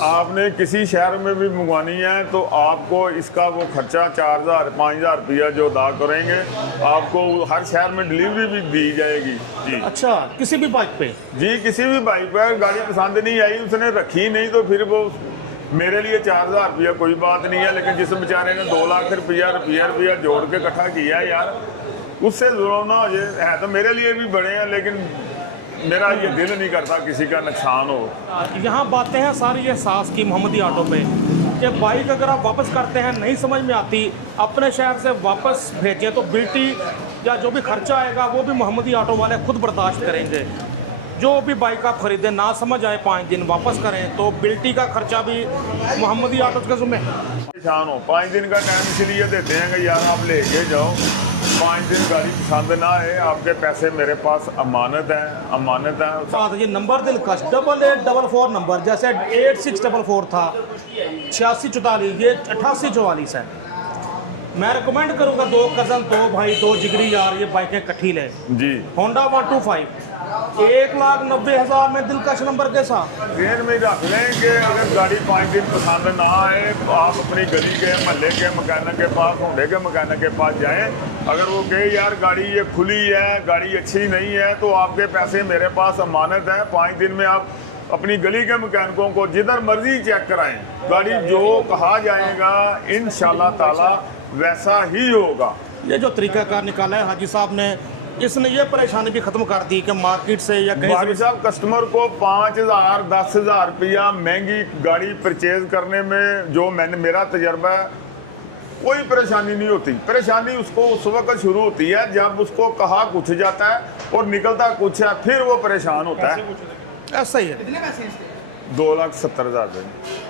आपने किसी शहर में भी मंगवानी है तो आपको इसका वो खर्चा 4,000 5,000 रुपया जो अदा करेंगे आपको हर शहर में डिलीवरी भी दी जाएगी जी। अच्छा, किसी भी बाइक पे? जी, किसी भी बाइक पर गाड़ी पसंद नहीं आई, उसने रखी नहीं, तो फिर वो मेरे लिए 4,000 रुपया कोई बात नहीं है, लेकिन जिस बेचारे ने 2 लाख रुपया जोड़ के इकट्ठा किया यार, उससे जुर्माना हो जाए। है तो मेरे लिए भी बड़े हैं, लेकिन मेरा ये दिल नहीं करता किसी का नुकसान हो। यहाँ बातें हैं सारी एहसास की मोहम्मदी ऑटो पे कि बाइक अगर आप वापस करते हैं नहीं समझ में आती, अपने शहर से वापस भेजें तो बिल्टी या जो भी खर्चा आएगा वो भी मोहम्मदी ऑटो वाले खुद बर्दाश्त करेंगे। जो भी बाइक आप खरीदें ना समझ आए 5 दिन वापस करें तो बिल्टी का खर्चा भी मोहम्मदी ऑटो के ज़िम्मे। परेशान हो, 5 दिन का टाइम इसलिए देते हैं कि यार आप लेके जाओ, 5 दिन गाड़ी पसंद ना आए, आपके पैसे मेरे पास अमानत है। साथ ये नंबर दिलकश 8844 नंबर, जैसे 8644 था 8644, ये 8844 है। मैं रिकमेंड करूँगा 2 कज़न 2 भाई 2 जिगरी यार ये बाइकें इकट्ठी लें जी। होंडा 125 1,90,000 में दिलकश नंबर के साथ ट्रेन में रख लें कि अगर गाड़ी 5 दिन पसंद ना आए तो आप अपनी गली के महल्ले के मकैनिक के पास, होंडे के मकैनिक के पास जाएं। अगर वो कहे यार गाड़ी ये खुली है, गाड़ी अच्छी नहीं है, तो आपके पैसे मेरे पास अमानत है। 5 दिन में आप अपनी गली के मकैनिकों को जिधर मर्जी चेक कराएं, गाड़ी जो कहा जाएगा इंशाल्लाह ताला वैसा ही होगा। ये जो तरीकाकार निकाला है हाजी साहब ने, इसने ये परेशानी भी खत्म कर दी कि मार्केट से या कहीं भाई साहब कस्टमर को 5,000 10,000 रुपया महंगी गाड़ी परचेज करने में जो मेरा तजर्बा है, कोई परेशानी नहीं होती। परेशानी उसको उस वक्त शुरू होती है जब उसको कहा कुछ जाता है और निकलता कुछ है, फिर वो परेशान होता है। ऐसा ही है। 2,70,000 रुपये।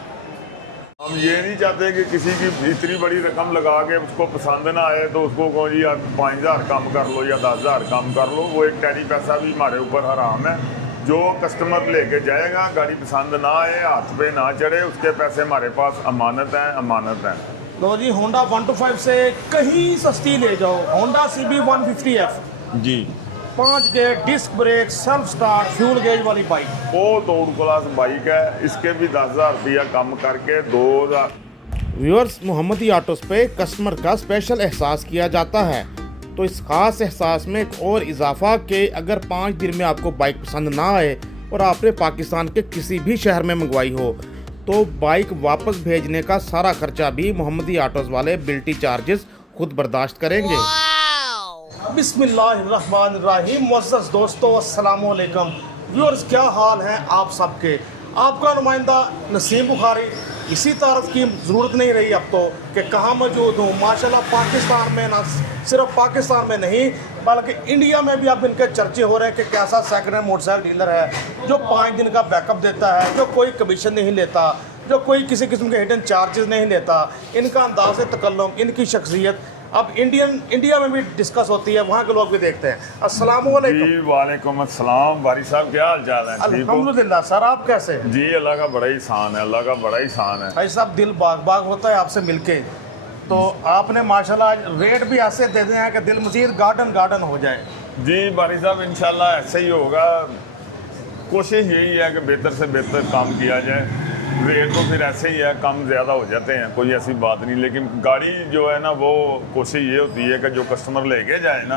हम ये नहीं चाहते कि किसी की इतनी बड़ी रकम लगा के उसको पसंद ना आए तो उसको कहो जी आप 5,000 कम कर लो या 10,000 कम कर लो। वो एक टैनी पैसा भी हमारे ऊपर हराम है। जो कस्टमर लेके जाएगा, गाड़ी पसंद ना आए, हाथ पे ना चढ़े, उसके पैसे हमारे पास अमानत है। लो जी, होंडा 125 से कहीं सस्ती ले जाओ, होंडा CB 150F जी, 5 गेट disc brake self start fuel gauge वाली बाइक, वो तोड़ क्लास बाइक है। इसके भी 10,000 रुपया कम करके 2,000। व्यूअर्स, मोहम्मदी ऑटोस पे कस्टमर का स्पेशल एहसास किया जाता है, तो इस खास एहसास में एक और इजाफा कि अगर 5 दिन में आपको बाइक पसंद ना आए और आपने पाकिस्तान के किसी भी शहर में मंगवाई हो तो बाइक वापस भेजने का सारा खर्चा भी मोहम्मदी ऑटोस वाले बिल्टी चार्जेस खुद बर्दाश्त करेंगे। बिस्मिल्लाहिर्रहमानिर्रहीम। मुअज़्ज़ज़ दोस्तों, अस्सलाम वालेकुम। व्यूअर्स, क्या हाल है आप सबके? आपका नुमाइंदा नसीम बुखारी। इसी तारफ़ की ज़रूरत नहीं रही अब तो कि कहाँ मौजूद हूँ। माशाल्लाह पाकिस्तान में, ना सिर्फ पाकिस्तान में नहीं बल्कि इंडिया में भी अब इनके चर्चे हो रहे हैं कि कैसा सेकंड हैंड मोटरसाइकिल डीलर है जो 5 दिन का बैकअप देता है, जो कोई कमीशन नहीं लेता, जो कोई किसी किस्म के हिडन चार्जेस नहीं लेता। इनका अंदाज़ तकल्लुम, इनकी शख्सियत अब इंडिया में भी डिस्कस होती है, वहाँ के लोग भी देखते हैं। अस्सलाम वालेकुम। जी वालेकुम अस्सलाम। बारी साहब क्या हाल चाल है? अल्हम्दुलिल्लाह। सर आप कैसे हैं? जी, अल्लाह का बड़ा ही शान है। भाई साहब, दिल बाग बाग होता है आपसे मिलके। तो आपने माशाल्लाह रेट भी ऐसे दे दिए हैं कि दिल मजीद गार्डन हो जाए। जी बारी साहब, इंशाल्लाह ऐसे ही होगा। कोशिश यही है कि बेहतर से बेहतर काम किया जाए। रेट तो फिर ऐसे ही है, कम ज़्यादा हो जाते हैं, कोई ऐसी बात नहीं। लेकिन गाड़ी जो है ना, वो कोशिश ये होती है कि जो कस्टमर लेके जाए ना,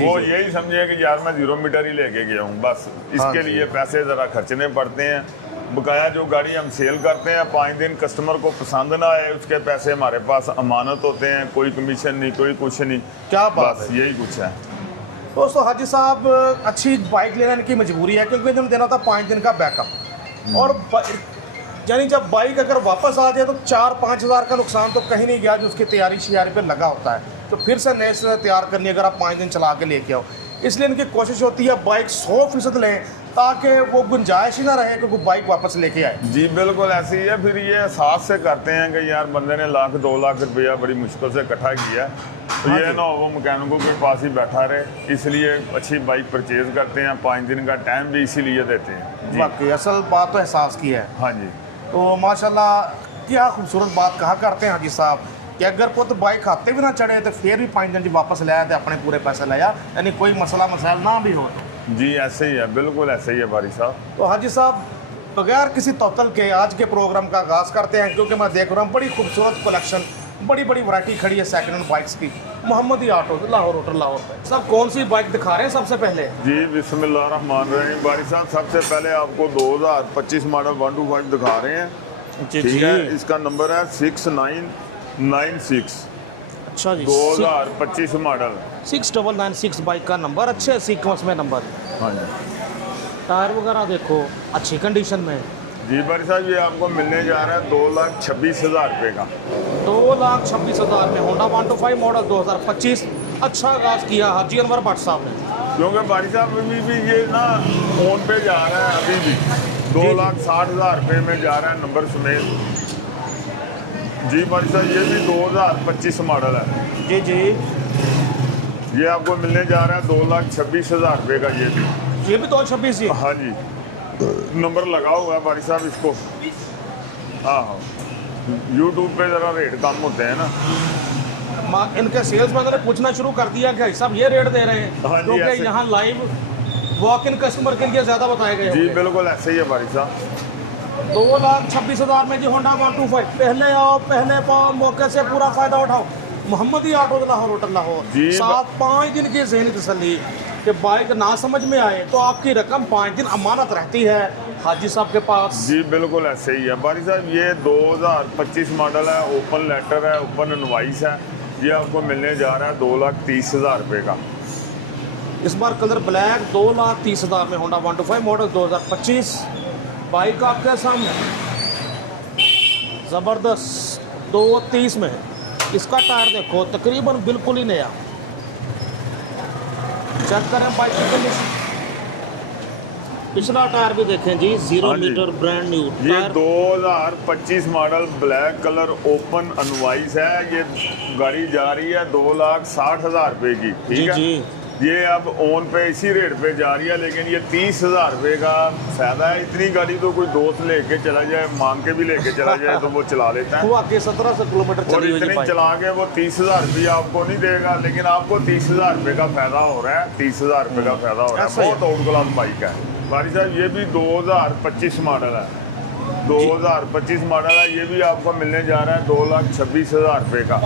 वो यही समझे कि यार मैं 0 मीटर ही लेके गया हूँ, बस इसके लिए पैसे ज़रा खर्चने पड़ते हैं। बकाया जो गाड़ी हम सेल करते हैं, 5 दिन कस्टमर को पसंद ना आए, उसके पैसे हमारे पास अमानत होते हैं, कोई कमीशन नहीं, कोई कुछ नहीं। क्या बात बस यही कुछ है दोस्तों। हाजी साहब, अच्छी बाइक लेने की मजबूरी है क्योंकि इन्होंने देना था 5 दिन का बैकअप, और यानी जब बाइक अगर वापस आ जाए तो 4-5 हज़ार का नुकसान तो कहीं नहीं गया जो उसकी तैयारी शियारी पे लगा होता है। तो फिर से नए से तैयार करनी अगर आप 5 दिन चला के लेके आओ, इसलिए इनकी कोशिश होती है बाइक 100% लें ताकि वो गुंजाइश ही ना रहे कि वो बाइक वापस लेके आए। जी बिल्कुल ऐसे ही है। फिर ये एहसास से करते हैं कि यार बंदे ने 1,00,000-2 लाख रुपया बड़ी मुश्किल से इकट्ठा किया है, तो ये ना वो मैकेनिकों के पास ही बैठा रहे, इसलिए अच्छी बाइक परचेज करते हैं। 5 दिन का टाइम भी इसीलिए देते हैं। बाकी असल बात तो एहसास की है। हाँ जी। तो माशाल्लाह क्या खूबसूरत बात कहा करते हैं हाजी साहब कि अगर पुत बाइक खाते भी ना चढ़े तो फिर भी 5 दिन वापस लाया तो अपने पूरे पैसे लाया, यानी कोई मसला मसाइल ना भी हो। जी ऐसे ही है, बिल्कुल ऐसे ही है बारी साहब। तो हाजी साहब, बगैर किसी तौतल के आज के प्रोग्राम का आगाज़ करते हैं, क्योंकि मैं देख रहा हूँ बड़ी खूबसूरत कलेक्शन, बड़ी बड़ी वैरायटी खड़ी है सेकंड हैंड बाइक्स की। मोहम्मदी ऑटो लाहौर होटल लाहौर पे सब कौन सी बाइक दिखा रहे हैं सबसे पहले? जी बिस्मिल्लाहिर्रहमानिर्रहीम। बारी साहब सबसे पहले आपको 2025 मॉडल 125 दिखा रहे हैं। ठीक है, इसका नंबर है 6996। अच्छा जी, 2025 मॉडल 6996 बाइक का नंबर, अच्छे सीक्वेंस में नंबर। हाँ जी। टायर वगैरह देखो अच्छी कंडीशन में। जी बारी साहब ये आपको मिलने जा रहा है 2,26,000 रुपये का। 2,26,000 में होंडा 125 मॉडल 2025। अच्छा आगाज किया हाजी अनवर भट्ट साहब ने, क्योंकि बारी साहब अभी भी ये ना फोन पे जा रहा है, अभी भी 2,60,000 रुपये में जा रहा है नंबर समेत। जी बारी साहब ये भी 2025 मॉडल है। जी जी, ये आपको मिलने जा रहा है 2,26,000 रुपये का। ये भी 226 जी। हाँ जी, नंबर लगा हुआ है बारी साहब इसको। हाँ हाँ, यूट्यूब पे ज़रा रेट कम होते हैं ना। इनके सेल्स मैन ने पूछना शुरू कर दिया कि सब ये रेट दे रहे हैं, हाँ जी, क्योंकि ऐसे। यहाँ लाइव वॉक इन कस्टमर के लिए ज़्यादा बताए गए जी होंगे। बिल्कुल ऐसे ही है बारी साहब। 2,26,000 में जी होंडा 125। पहले आओ, पहले पाओ, मौके से पूरा फ़ायदा उठाओ। मोहम्मदी ऑटो लाहौर होटल लाहौर। जी, 7-5 दिन की ज़हनी तसल्ली कि बाइक ना समझ में आए तो आपकी रकम 5 दिन अमानत रहती है हाजी साहब के पास। जी बिल्कुल ऐसे ही है बारी साहब। ये 2025 मॉडल है, ओपन लेटर है, ओपन इनवाइस है। ये आपको मिलने जा रहा है 2,30,000 रुपये का। इस बार कलर ब्लैक 2,30,000 में होंडा 125 मॉडल 2025। बाइक आपके सामने ज़बरदस्त 230 में है। इसका टायर देखो तकरीबन बिल्कुल ही नया। चेक करें बाइक की कंडीशन। पिछला टायर भी देखें जी, 0 हाँ जी। मीटर ब्रांड न्यू ये tyre. 2025 model black colour open invoice है। ये गाड़ी जा रही है 2,60,000 रुपये की। जी ठीक है जी, ये अब ऑन पे इसी रेट पे जा रही है, लेकिन ये 30,000 रुपये का फायदा है। इतनी गाड़ी तो कोई दोस्त लेके चला जाए, मांग के भी लेके चला जाए तो वो चला लेता है। हुआ के 1700 किलोमीटर और चली हुई इतनी बाइक। चला के वो 30,000 रुपये आपको नहीं देगा, लेकिन आपको 30,000 रुपये का फायदा हो रहा है। 30,000 रुपये का फायदा हो रहा है। ऐसा ही बहुत आउट क्लास बाइक है भाई साहब। ये भी 2025 मॉडल है। 2025 मॉडल है। ये भी आपको मिलने जा रहा है 2,26,000 रुपये का।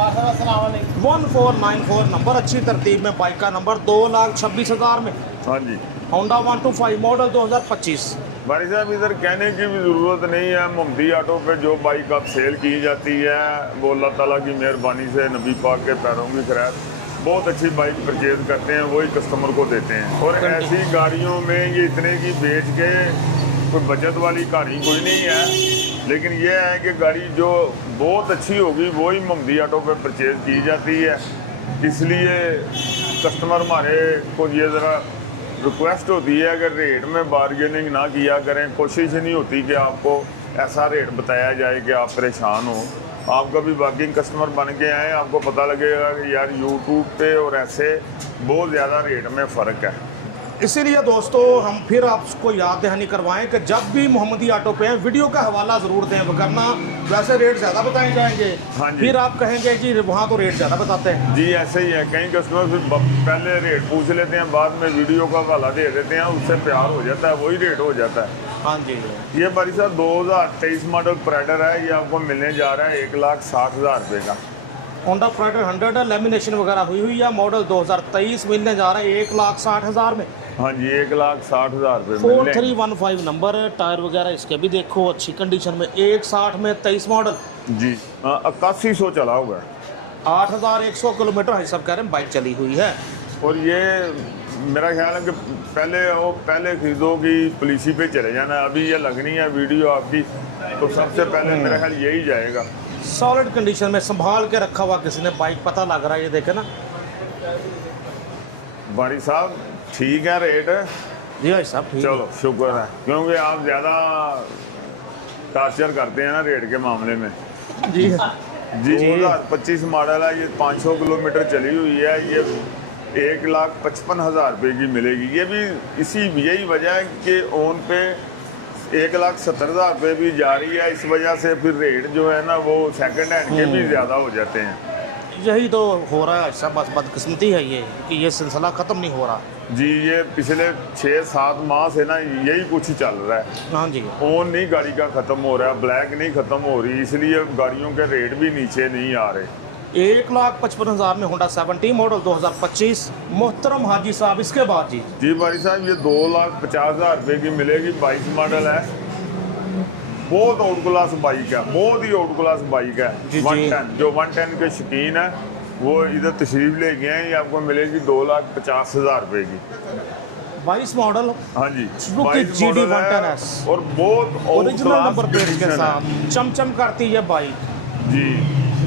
1494 नंबर, अच्छी तरतीब में बाइक का नंबर 2,26,000 में हाँ जी होंडा 125 मॉडल 2025। भाई साहब इधर कहने की भी ज़रूरत नहीं है। मोहम्मदी ऑटो पे जो बाइक अब सेल की जाती है वो अल्लाह ताला की मेहरबानी से, नबी पाक के पैरों की खैर, बहुत अच्छी बाइक परचेज करते हैं, वही कस्टमर को देते हैं। और ऐसी गाड़ियों में ये इतने की बेच के कोई बचत वाली कहानी कोई नहीं है। लेकिन ये है कि गाड़ी जो बहुत अच्छी होगी वही मोहम्मदी ऑटो पे परचेज की जाती है। इसलिए कस्टमर हमारे को ये ज़रा रिक्वेस्ट होती है कि रेट में बार्गेनिंग ना किया करें। कोशिश नहीं होती कि आपको ऐसा रेट बताया जाए कि आप परेशान हो। आप कभी बार्गेनिंग कस्टमर बन के आए, आपको पता लगेगा कि यार यूट्यूब पे और ऐसे बहुत ज़्यादा रेट में फ़र्क है। इसीलिए दोस्तों हम फिर आपको याद दहानी करवाएं कि जब भी मोहम्मदी ऑटो पे हैं वीडियो का हवाला ज़रूर दें, वरना वैसे रेट ज़्यादा बताए जाएंगे। हाँ जी। फिर आप कहेंगे कि वहाँ तो रेट ज़्यादा बताते हैं। जी ऐसे ही है। कई कस्टमर फिर पहले रेट पूछ लेते हैं, बाद में वीडियो का हवाला दे देते हैं, उससे प्यार हो जाता है, वही रेट हो जाता है। हाँ जी, ये भाई साहब 2023 मॉडल प्राइडर है। ये आपको मिलने जा रहा है 1,60,000 रुपये का। होंडा प्राइडर 100 लेमिनेशन वगैरह हुई हुई है। मॉडल 2023 मिलने जा रहा है 1,60,000 में। हाँ जी 1,60,000 रुपये मिलने। 4315 नंबर। टायर वगैरह इसके भी देखो अच्छी कंडीशन में। 160 में 23 मॉडल। जी 8100 चला हुआ है। 8,100 किलोमीटर है सब कह रहे हैं बाइक चली हुई है। और ये मेरा ख्याल है कि पहले खरीदोगी पुलिसी पे चले जाना। अभी ये लगनी है वीडियो आपकी, तो सबसे पहले मेरा ख्याल यही जाएगा। सॉलिड कंडीशन में संभाल के रखा हुआ किसी ने बाइक, पता लग रहा है। ये देखे ना भाई साहब, ठीक है रेट। जी भाई साहब, ठीक है। चलो शुक्र है, क्योंकि आप ज़्यादा टार्चर करते हैं ना रेट के मामले में। जी जी 2025 मॉडल है। ये 500 किलोमीटर चली हुई है। ये 1,55,000 रुपये की मिलेगी। ये भी यही वजह है कि ऑन पे 1,70,000 रुपये भी जा रही है। इस वजह से फिर रेट जो है ना वो सेकंड हैंड के भी ज़्यादा हो जाते हैं। यही तो हो रहा है सब, बस बदकिस्मती है ये कि ये सिलसिला ख़त्म नहीं हो रहा। जी, ये पिछले 6-7 माह से ना यही कुछ चल रहा है। हाँ जी। ओन नहीं गाड़ी का ख़त्म हो रहा है, ब्लैक नहीं ख़त्म हो रही, इसलिए गाड़ियों के रेट भी नीचे नहीं आ रहे। 1,55,000 में होंडा 70 मॉडल 2025। मोहतरम हाजी साहब, इसके बाद जी भाई साहब, ये 2,50,000 रुपये की मिलेगी, 22 मॉडल है। बहुत आउट क्लास बाइक है, बहुत ही आउट क्लास बाइक है। जी, 110 जो 110 के शौकीन है वो इधर तशरीफ ले गए हैं। ये आपको मिलेगी 2,50,000 रुपये की, 22 मॉडल। हाँ जी, Suzuki GD 110S और बहुत ओरिजिनल नंबर प्लेट के साथ चमचम करती है बाइक जी।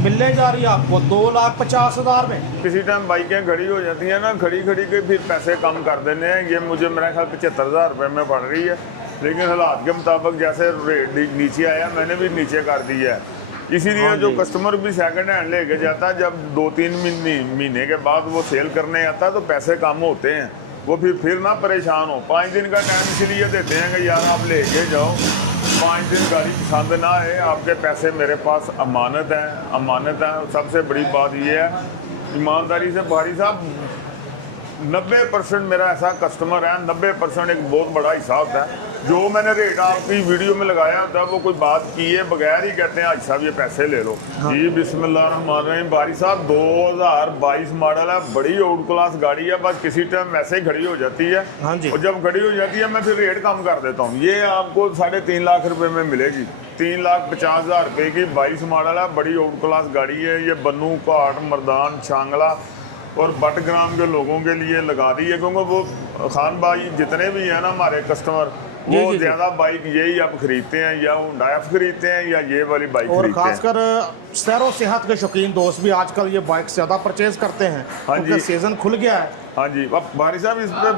मिलने जा रही है आपको 2,50,000 में। किसी टाइम बाइकें खड़ी हो जाती हैं ना, खड़ी खड़ी के फिर पैसे कम कर देने हैं। ये मुझे मेरा ख्याल 75,000 रुपये में पड़ रही है, लेकिन हालात के मुताबिक जैसे रेट नीचे आया मैंने भी नीचे कर दी है। इसीलिए हाँ जो जी। कस्टमर भी सेकंड हैंड लेके जाता है, जब 2-3 महीने के बाद वो सेल करने आता है तो पैसे कम होते हैं, वो फिर ना परेशान हो। 5 दिन का टाइम इसलिए देते हैं कि यार आप लेके जाओ, 5 दिन गाड़ी पसंद ना आए, आपके पैसे मेरे पास अमानत है। अमानत है, सबसे बड़ी बात ये है ईमानदारी से। भारी साहब 90% मेरा ऐसा कस्टमर है, 90% एक बहुत बड़ा हिसाब है। जो मैंने रेट आपकी वीडियो में लगाया होता है वो कोई बात किए बगैर ही कहते हैं अच्छा साहब ये पैसे ले लो। हाँ। जी बिस्मिल्लाहिर्रहमानिर्रहीम। भारी साहब 2022 मॉडल है, बड़ी आउट क्लास गाड़ी है, बस किसी टाइम वैसे ही खड़ी हो जाती है। हाँ जी। और जब खड़ी हो जाती है मैं फिर रेट कम कर देता हूँ। ये आपको 3.5 लाख रुपए में मिलेगी, 3,50,000 रुपये की 22 मॉडल है, बड़ी आउट क्लास गाड़ी है। ये बन्नू, घाट, मर्दान, शांगला और बटग्राम के लोगों के लिए लगा दी है, क्योंकि वो खान भाई जितने भी हैं ना हमारे कस्टमर, वो ज़्यादा बाइक यही आप खरीदते हैं, या होंडा एफ खरीदते हैं या ये वाली बाइक और खरीदते हैं। खासकर सैर और सेहत के शौकीन दोस्त भी आजकल ये बाइक ज़्यादा परचेज करते हैं। हाँ जी, सीजन खुल गया है। हाँ जी। अब भारी साहब इस पर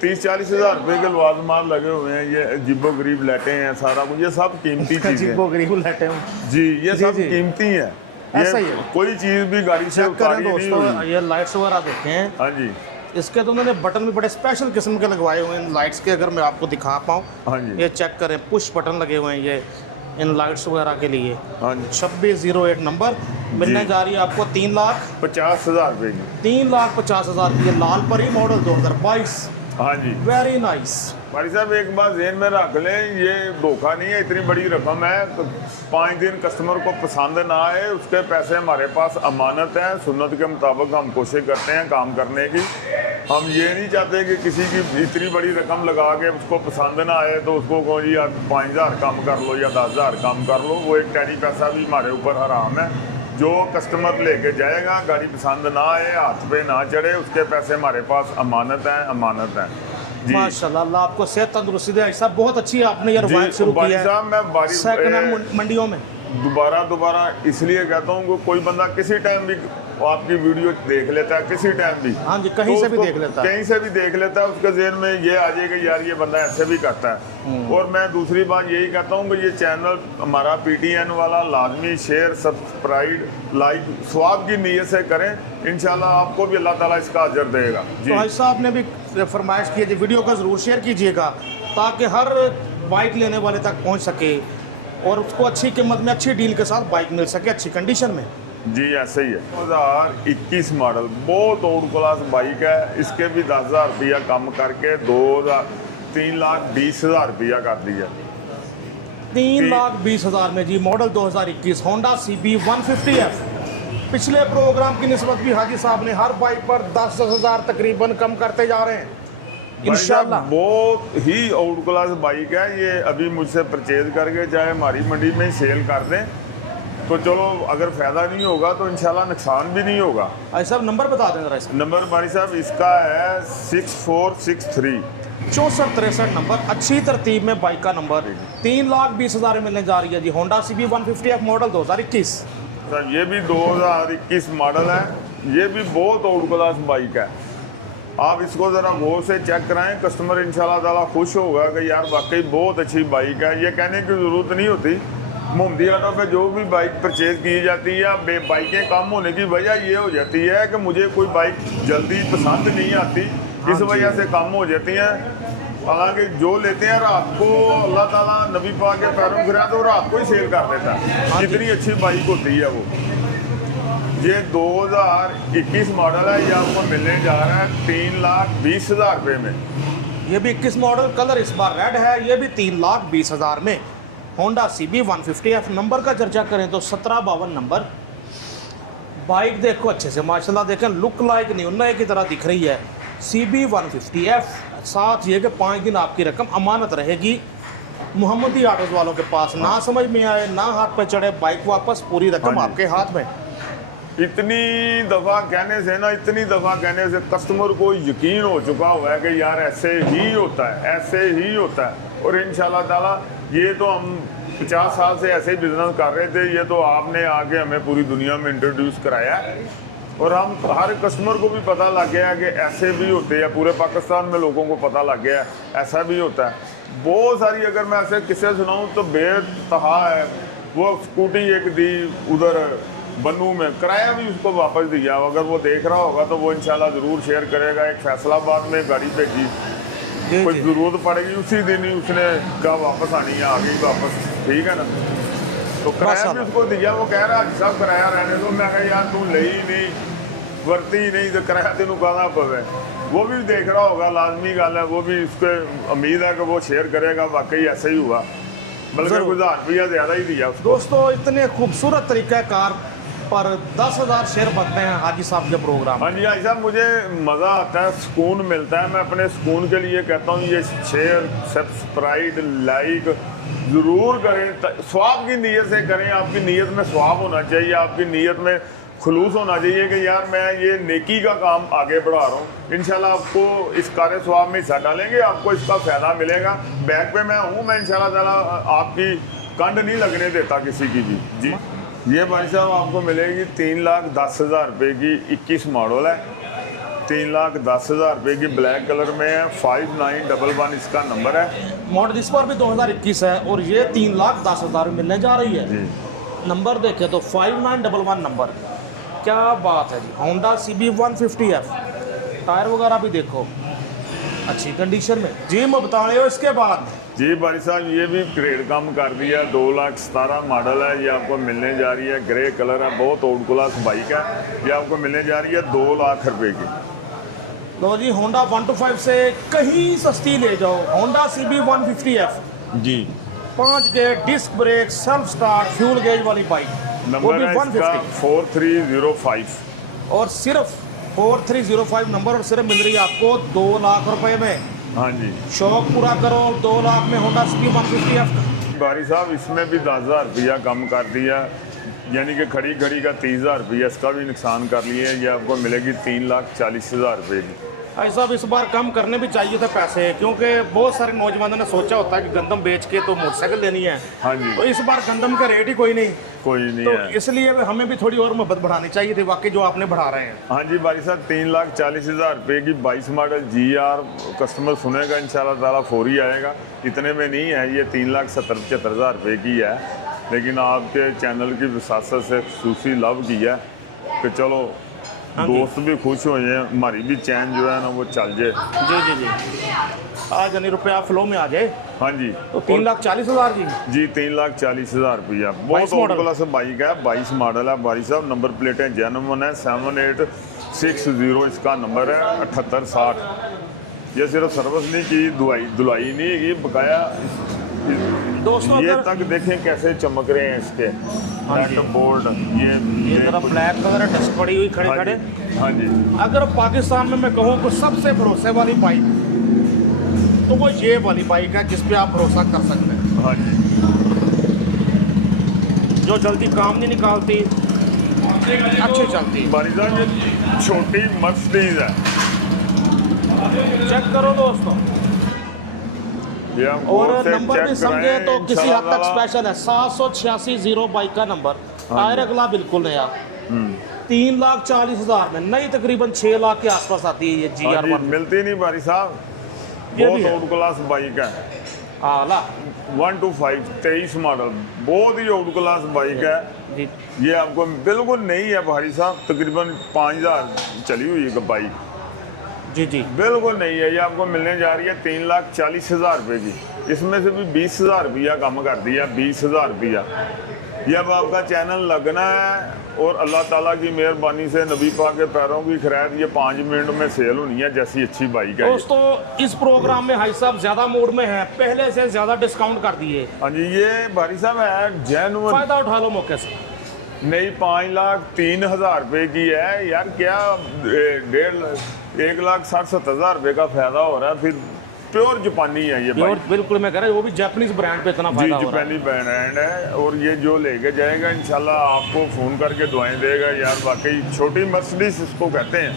30-40 हज़ार रुपये के लवाजमात लगे हुए हैं। ये अजीबो गरीब लेटे हैं, सारा कुछ, ये सब कीमती चीज़ें अजीबो गरीब लेटे हैं जी, ये सब कीमती है। ऐसा ही है, कोई चीज़ भी गाड़ी से उतारी नहीं दोस्तों। हुई। ये लाइट्स वगैरह देखें, हाँ जी, इसके तो उन्होंने बटन भी बड़े स्पेशल किस्म के लगवाए हुए हैं लाइट्स के। अगर मैं आपको दिखा पाऊँ, हाँ जी, ये चेक करें, पुश बटन लगे हुए हैं ये इन लाइट्स वगैरह के लिए। हाँ जी। 2608 नंबर मिलने जा रही है आपको 3,50,000 रुपये की, 3,50,000 की। ये लाल परी मॉडल 2022। हाँ जी। Very nice. भाई साहब एक बात ज़हन में रख लें, ये धोखा नहीं है, इतनी बड़ी रकम है। 5 दिन कस्टमर को पसंद ना आए, उसके पैसे हमारे पास अमानत है। सुन्नत के मुताबिक हम कोशिश करते हैं काम करने की। हम ये नहीं चाहते कि किसी की इतनी बड़ी रकम लगा के उसको पसंद ना आए तो उसको कहो जी यार 5,000 कम कर लो या 10,000 कम कर लो। वो एक टैनी पैसा भी हमारे ऊपर हराम है। जो कस्टमर लेके जाएगा, गाड़ी पसंद ना आए, हाथ पे ना चढ़े, उसके पैसे हमारे पास अमानत है, अमानत है जी। माशाल्लाह, अल्लाह आपको सेहत तंदुरुस्ती दे। ऐसा बहुत अच्छी आपने ये रवायत शुरू की है सेकंड हैंड मंडियों में। दोबारा इसलिए कहता हूँ कि कोई बंदा किसी टाइम भी आपकी वीडियो देख लेता है, किसी टाइम भी, हाँ जी, कहीं से भी देख लेता है, कहीं से भी देख लेता है, उसके ज़हन में ये आ जाएगा यार ये बंदा ऐसे भी करता है। और मैं दूसरी बात यही कहता हूँ कि ये चैनल हमारा PTN वाला लाजमी शेयर, सब्सक्राइब, लाइक स्वाब की नीयत से करें, इंशाल्लाह आपको भी अल्लाह ताला इसका अजर देगा जी। तो भाई साहब ने भी फरमाइश की है, वीडियो का ज़रूर शेयर कीजिएगा ताकि हर बाइक लेने वाले तक पहुँच सके और उसको अच्छी कीमत में अच्छी डील के साथ बाइक मिल सके अच्छी कंडीशन में। जी ऐसे ही है। 2021 मॉडल बहुत आउट क्लास बाइक है। इसके भी 10,000 रुपया कम करके 3,20,000 रुपया कर दिया। 3,20,000 में जी मॉडल 2021 होंडा CB 150F। पिछले प्रोग्राम की निस्बत भी हाजी साहब ने हर बाइक पर 10,000 तकरीबन कम करते जा रहे हैं इंशाल्लाह। बहुत ही आउट क्लास बाइक है ये। अभी मुझसे परचेज करके चाहे हमारी मंडी में ही सेल कर दें तो चलो, अगर फ़ायदा नहीं होगा तो इंशाल्लाह नुकसान भी नहीं होगा। भाई साहब नंबर बता दें जरा इसका। नंबर भाई साहब इसका है 6463 6463 नंबर। अच्छी तरतीब में बाइक का नंबर 3,20,000 में मिलने जा रही है जी। Honda CB 150F model 2021। Sir ये भी 2021 मॉडल है। ये भी बहुत आउट क्लास बाइक है। आप इसको ज़रा गौर से चेक कराएं, कस्टमर इंशाल्लाह ताला खुश होगा कि यार वाकई बहुत अच्छी बाइक है। ये कहने की ज़रूरत नहीं होती। मोहम्मदी ऑटो पे जो भी बाइक परचेज की जाती है, बाइकें कम होने की वजह ये हो जाती है कि मुझे कोई बाइक जल्दी पसंद नहीं आती, इस वजह से कम हो जाती हैं। हालांकि जो लेते हैं रात को, अल्लाह ताला नबी पाक के पैरों गिरा तो रात को ही सेल कर देता है। कितनी अच्छी बाइक होती है वो ये 2021 मॉडल है, ये आपको मिलने जा रहा है 3,20,000 रुपये में। ये भी 21 मॉडल, कलर इस बार रेड है। ये भी 3,20,000 में होंडा CB 150F। नंबर का चर्चा करें तो 1752 नंबर। बाइक देखो अच्छे से माशाल्लाह, देखें लुक लाइक नहीं नए की तरह दिख रही है। CB 150F, साथ ये कि 5 दिन आपकी रकम अमानत रहेगी मोहम्मदी ऑटोज वालों के पास। ना समझ में आए ना हाथ पे चढ़े, बाइक वापस, पूरी रकम हाँ जी। आपके हाथ में। इतनी दफ़ा कहने से ना, इतनी दफ़ा कहने से कस्टमर को यकीन हो चुका हुआ है कि यार ऐसे ही होता है, ऐसे ही होता है। और इंशाल्लाह ताला ये तो हम 50 साल से ऐसे ही बिजनेस कर रहे थे, ये तो आपने आके हमें पूरी दुनिया में इंट्रोड्यूस कराया है। और हम हर कस्टमर को भी पता लग गया है कि ऐसे भी होते हैं, पूरे पाकिस्तान में लोगों को पता लग गया है ऐसा भी होता है। बहुत सारी अगर मैं ऐसे किस्से सुनाऊँ तो बेतहा है। वो स्कूटी एक दी उधर बन्नू में, किराया भी उसको वापस दिया। अगर वो देख रहा होगा तो वो इंशाल्लाह ज़रूर शेयर करेगा। एक फैसलाबाद में गाड़ी भेजी, कोई ज़रूरत पड़ेगी उसी दिन ही उसने कहा वापस आनी है, आ गई वापस, ठीक है ना। तो किराया भी उसको दिया। वो कह रहा सब किराया रहने दो। मैं कहा यार तू ले ही नहीं, वरती ही नहीं, तो किराया तेन कहना पवे। वो भी देख रहा होगा, लाजमी गल है। वो भी उसके उम्मीद है कि वो शेयर करेगा, वाकई ऐसा ही हुआ, बल्कि कुछ 1000 रुपया ज़्यादा ही दिया उसको। दोस्तों इतने खूबसूरत तरीक़ाकार पर 10,000 शेयर बनते हैं हाजी साहब के प्रोग्राम। हाँ जी हाजी साहब, मुझे मज़ा आता है, सुकून मिलता है। मैं अपने सुकून के लिए कहता हूँ ये शेयर, सब्सक्राइब, लाइक ज़रूर करें। स्वाब की नीयत से करें। आपकी नीयत में स्वाब होना चाहिए, आपकी नीयत में खुलूस होना चाहिए कि यार मैं ये नेकी का काम आगे बढ़ा रहा हूँ। इंशाल्लाह आपको इस कार्य स्वाब में हिस्सा डालेंगे, आपको इसका फ़ायदा मिलेगा। बैक पे मैं हूँ, मैं इंशाल्लाह ताला आपकी कंड नहीं लगने देता किसी की भी। जी, ये भाई साहब आपको मिलेगी 3,10,000 रुपये की, 21 मॉडल है, 3,10,000 रुपये की, ब्लैक कलर में है, 5911 इसका नंबर है। मॉडल इस बार भी 2021 है और ये 3,10,000 में मिलने जा रही है जी। नंबर देखें तो 5911 नंबर। क्या बात है जी। होंडा CB 150F, टायर वगैरह भी देखो अच्छी कंडीशन में। जी मैं बता रही हूँ इसके बाद जी भाई साहब, ये भी ग्रेड कम कर दिया, 2,17,000 मॉडल है। ये आपको मिलने जा रही है, ग्रे कलर है, बहुत ओल्ड क्लास बाइक है। ये आपको मिलने जा रही है 2 लाख रुपए की। लो जी, होंडा 125 से कहीं सस्ती ले जाओ। होंडा CB 150F, जी 5 गेट, disc brake, self start, fuel gauge वाली बाइक, वो नंबर भी है इसका 150 4305। और सिर्फ 4305 नंबर, और सिर्फ मिल रही है आपको 2 लाख रुपए में। हाँ जी, शौक पूरा करो 2 लाख में होंडा CB 150F। बारी साहब इसमें भी 10,000 रुपया कम कर दिया, यानी कि खड़ी खड़ी का 30,000 रुपया इसका भी नुकसान कर लिए। ये आपको मिलेगी 3,40,000 रुपये की। भाई साहब इस बार कम करने भी चाहिए थे पैसे, क्योंकि बहुत सारे नौजवानों ने सोचा होता है कि गंदम बेच के तो मोटरसाइकिल लेनी है। हाँ जी, तो इस बार गंदम का रेट ही कोई नहीं, कोई नहीं तो है। इसलिए हमें भी थोड़ी और मोहब्बत बढ़ानी चाहिए थी, वाकई जो आपने बढ़ा रहे हैं। हाँ जी बारी साहब, 3,40,000 रुपये की 22 मॉडल GR कस्टमर सुनेगा इंशाल्लाह ताला फौरी आएगा। इतने में नहीं है, ये 3,70,75,000 रुपये की है। लेकिन आपके चैनल की विसासत से खसूसी लव की है कि चलो दोस्त भी खुश हो जाए, हमारी भी चैन जो है ना वो चल जाए। जी जी जी, आज यानी रुपया फ्लो में आ जाए। हाँ जी, तो 3,40,000 जी। जी 3,40,000 रुपया। 22 बहुत ओल्ड मॉडल। क्लास बाइक है, 22 मॉडल है भाई साहब। नंबर प्लेटें जेन्युइन है, 7860 इसका नंबर है, 7860। ये सिर्फ सर्विस नहीं की, धुलाई नहीं की, बकाया दोस्तों ये अगर तक देखें कैसे चमक रहे हैं इसके नेट बोर्ड। ये जरा ब्लैक कलर है, डस्ट पड़ी हुई खड़े हाँ खड़े। जी, हाँ जी, अगर पाकिस्तान में मैं कहूँ कि सबसे भरोसे वाली बाइक तो वो ये वाली बाइक है जिस पे आप भरोसा कर सकते हैं, हाँ जी। जो जल्दी काम नहीं निकालती, अच्छी चलती। बारी साहब ये छोटी मर्सिडीज है, चेक करो दोस्तों, ये हम और गौर से नंबर भी चेक समझे कराएं, तो किसी हद तक इंशाल्लाह। स्पेशल है। 786 बाइक का नंबर, टायर अगला बिल्कुल नया, 3,40,000 में नई, तकरीबन 6 लाख के आसपास आती है ये हाँ GR जी, 1। मिलती नहीं बारी साहब, ये भी बहुत है। ओल्ड क्लास बाइक है। आला 125 23 मॉडल, बहुत ही ओल्ड क्लास बाइक है। जी ये आपको बिल्कुल नहीं है भाई साहब, तकरीबन 5,000 चली हुई है बाइक, जी जी। बिल्कुल नहीं है। ये आपको मिलने जा रही है 3,40,000 रुपये की। इसमें से भी 20,000 रुपया कम कर दिया, 20,000 रुपया। ये अब आपका चैनल लगना है और अल्लाह ताला की मेहरबानी से नबी पाक के पैरों की खैर ये 5 मिनट में सेल होनी है, जैसी अच्छी बाइक है। दोस्तों इस प्रोग्राम में हाई साहब ज्यादा मूड में है, पहले से ज्यादा डिस्काउंट कर दिए। हाँ जी, ये भारी साहब है जेन्युइन, फायदा उठा लो मौके से। नहीं 5,03,000 रुपए की है यार, क्या 1,60,70,000 रुपए का फायदा हो रहा है। फिर प्योर जापानी है ये प्योर, बाइक। बिल्कुल मैं कह रहा हूँ, वो भी जापानीज ब्रांड पे इतना जी, फायदा हो रहा है। जापानी ब्रांड है और ये जो लेके जाएगा इंशाल्लाह आपको फ़ोन करके दुआएं देगा यार, वाकई छोटी मर्सिडीज इसको कहते हैं।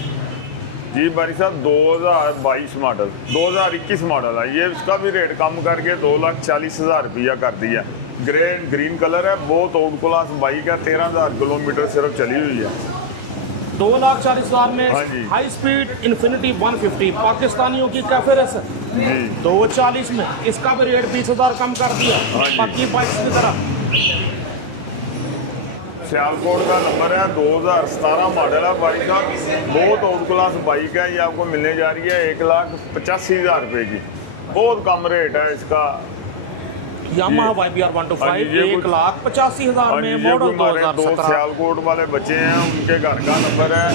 जी भाई साहब 2022 मॉडल 2021 मॉडल है ये, इसका भी रेट कम करके 2,40,000 रुपया कर दिया। ग्रीन कलर है, बहुत ओल्ड क्लास बाइक है, 13,000 किलोमीटर सिर्फ चली हुई है। 2,40,000 में हाँ जी। हाई स्पीड इन्फिनिटी 150 पाकिस्तानियों की कैफे रेस जी 240 में, इसका भी रेट 20,000 कम कर दिया। हाँ जी। बाकी बाइक की तरह सियालकोट का नंबर है, 2017 मॉडल है बाइक का, बहुत ओल्ड क्लास बाइक है। ये आपको मिलने जा रही है 1,85,000 रुपये की, बहुत कम रेट है इसका। यामाहा YBR 125 1,85,000 में, ये मॉडल हमारे दो 2017। सियालकोट वाले बच्चे हैं, उनके घर का नंबर है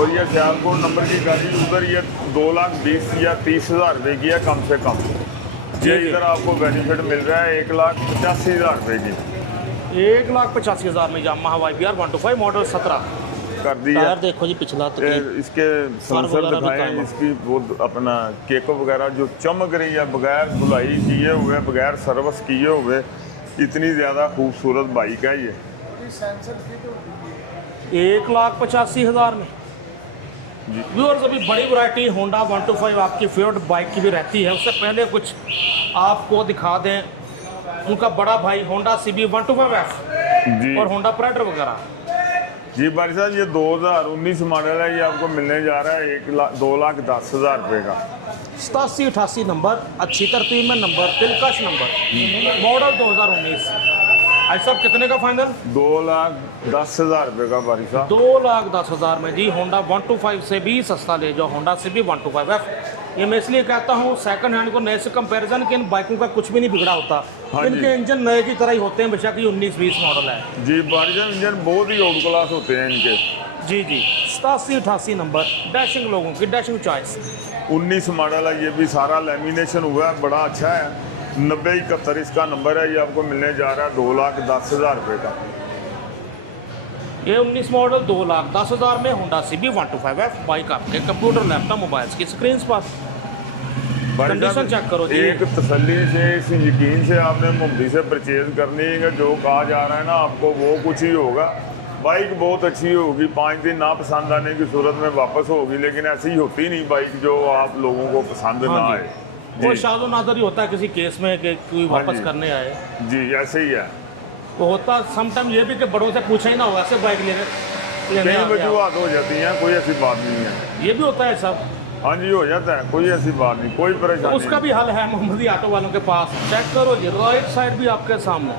और ये सियालकोट नंबर की गाड़ी उधर ये 2,20,000 या 30,000 रुपये की है कम से कम। ये इधर आपको बेनिफिट मिल रहा है 1,85,000 रुपये की, 1,85,000 में यामाहा YBR 125 मॉडल 17 कर दी है। टायर देखो जी पिछला तकरीब इसके सेंसर वगैरह भी दिखाएं, काम है। इसकी वो अपना केक वगैरह जो चमक रही है बगैर धुलाई किए हुए, बगैर सर्विस किए हुए, इतनी ज़्यादा खूबसूरत बाइक है ये। 1,85,000 में। जी। व्यूअर्स अभी बड़ी वैरायटी होंडा 125 आपकी फेवरेट बाइक की भी रहती है, उससे पहले कुछ आपको दिखा दें उनका बड़ा भाई होंडा CB 125F जी और होंडा प्राइडर वगैरह। जी भाई साहब ये 2019 मॉडल है, ये आपको मिलने जा रहा है 2,10,000 रुपये का। 87-88 नंबर, अच्छी तरतीब में नंबर, दिलकश नंबर, मॉडल 2019। भाई साहब कितने का फाइनल? 2,10,000 रुपये का भाई साहब। 2,10,000 में जी। होंडा 125 से भी सस्ता ले जाओ, होंडा CB 125F। ये मैं इसलिए कहता हूँ सेकंड हैंड को नए से कंपैरिजन कि इन बाइकों का कुछ भी नहीं बिगड़ा होता। हाँ जी। इनके इंजन नए की तरह ही होते हैं, बेशक ये 19-20 मॉडल है। जी भाई साहब इंजन बहुत ही ओल्ड क्लास होते हैं इनके। जी जी 87-88 नंबर, डैशिंग लोगों की डैशिंग चॉइस। 19 मॉडल है, ये भी सारा लेमिनेशन हुआ है, बड़ा अच्छा है। 9071 इसका नंबर है, ये आपको मिलने जा रहा है 2,10,000 रुपये का। ये 19 मॉडल 2,10,000 में होंडा CB 125F बाइक आपके कंप्यूटर लैपटॉप मोबाइल्स की स्क्रीन पर। भाई कंडीशन साहब, चेक करो जी। एक तसल्ली से इस यकीन से आपने मुंबई से परचेज करनी है कि जो कहा जा रहा है ना आपको वो कुछ ही होगा। बाइक बहुत अच्छी होगी, 5 दिन ना पसंद आने की सूरत में वापस होगी, लेकिन ऐसी ही होती नहीं बाइक जो आप लोगों को पसंद ना हाँ आए। जी। कोई शादो नादर ही होता है किसी केस में कि कोई हाँ वापस जी। करने आए, जी ऐसे ही है। तो होता समटाइम ये भी कि बड़ों से पूछा ही ना हो, ऐसे बाइक लेने कई आ गया। वजूहत हो जाती हैं, कोई ऐसी बात नहीं है। ये भी होता है सब, हाँ जी हो जाता है, कोई ऐसी बात नहीं, कोई परेशानी उसका भी हल है मोहम्मदी ऑटो वालों के पास। चेक करो ये राइट साइड भी आपके सामने।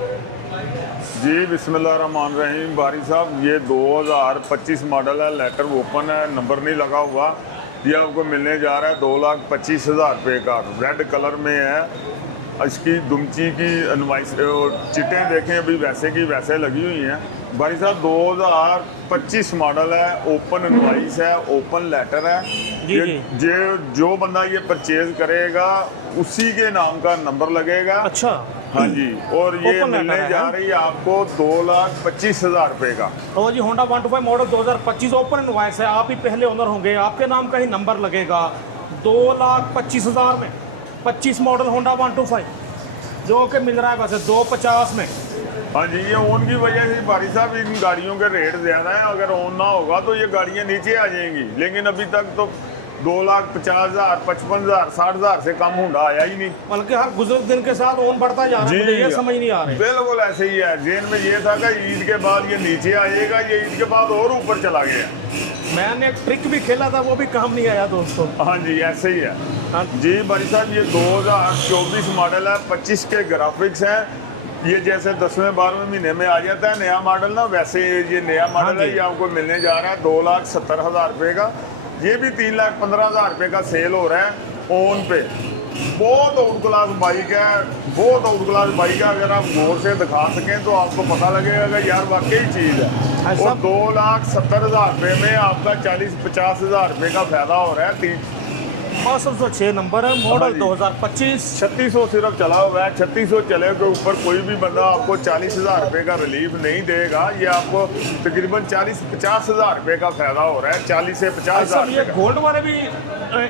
जी बिस्मिल्लाहिर्रहमानिर्रहीम भारी साहब, ये 2025 मॉडल है, लेटर ओपन है, नंबर नहीं लगा हुआ। ये आपको मिलने जा रहा है 2,25,000 रुपये का, रेड कलर में है। इसकी दुमची की इनवाइस चिटें देखें अभी वैसे की वैसे लगी हुई हैं। भाई साहब 2025 मॉडल है, ओपन इनवाइस है, ओपन लेटर है। जी, ये जो बंदा ये परचेज करेगा उसी के नाम का नंबर लगेगा। अच्छा हाँ जी, और ये Open letter मिलने है, जा हाँ? रही है आपको 2,25,000 रुपये का। तो जी होंडा 125 मॉडल 2025 ओपन इनवॉइस है, आप ही पहले ओनर होंगे, आपके नाम का ही नंबर लगेगा। 2,25,000 में 25 मॉडल होंडा 125 जो कि मिल रहा है वैसे 2,50 में। हाँ जी, ये ओन की वजह से भारी साहब इन गाड़ियों के रेट ज़्यादा हैं। अगर ओन ना होगा तो ये गाड़ियाँ नीचे आ जाएंगी, लेकिन अभी तक तो 2,50,000, 55,000, 60,000 से कम होंडा आया ही नहीं। बल्कि हर गुजर दिन के साथ ओन बढ़ता जा रहा है, मुझे ये समझ नहीं आ रही। बिल्कुल ऐसे ही है। जेन में ये था कि ईद के बाद ये नीचे आएगा, ये ईद के बाद और ऊपर चला गया। मैंने एक ट्रिक भी खेला था, वो भी काम नहीं आया दोस्तों। हाँ जी ऐसे ही है। हाँ जी भाई साहब, ये 2024 मॉडल है, 25 के ग्राफिक्स हैं। ये जैसे 10वें-12वें महीने में आ जाता है नया मॉडल ना, वैसे ये नया मॉडल है। ये आपको मिलने जा रहा है 2,70,000 रुपये का। ये भी 3,15,000 रुपये का सेल हो रहा है ओन पे। बहुत आउट क्लास बाइक है, बहुत आउट क्लास बाइक है। अगर आप गौर से दिखा सकें तो आपको पता लगेगा कि यार वाकई चीज़ है। ऐसा? और 2,70,000 रुपये में आपका 40-50 हज़ार रुपये का फायदा हो रहा है। 506 नंबर है, मॉडल हाँ जी। 2025। 3600 सिर्फ चला हुआ है। 3600 चले के ऊपर कोई भी बंदा आपको 40,000 रुपये का रिलीफ नहीं देगा। ये आपको तकरीबन 40-50 हज़ार रुपये का फायदा हो रहा है। 40 से 50 भाई साहब हज़ार ये रुपये का। गोल्ड वाले भी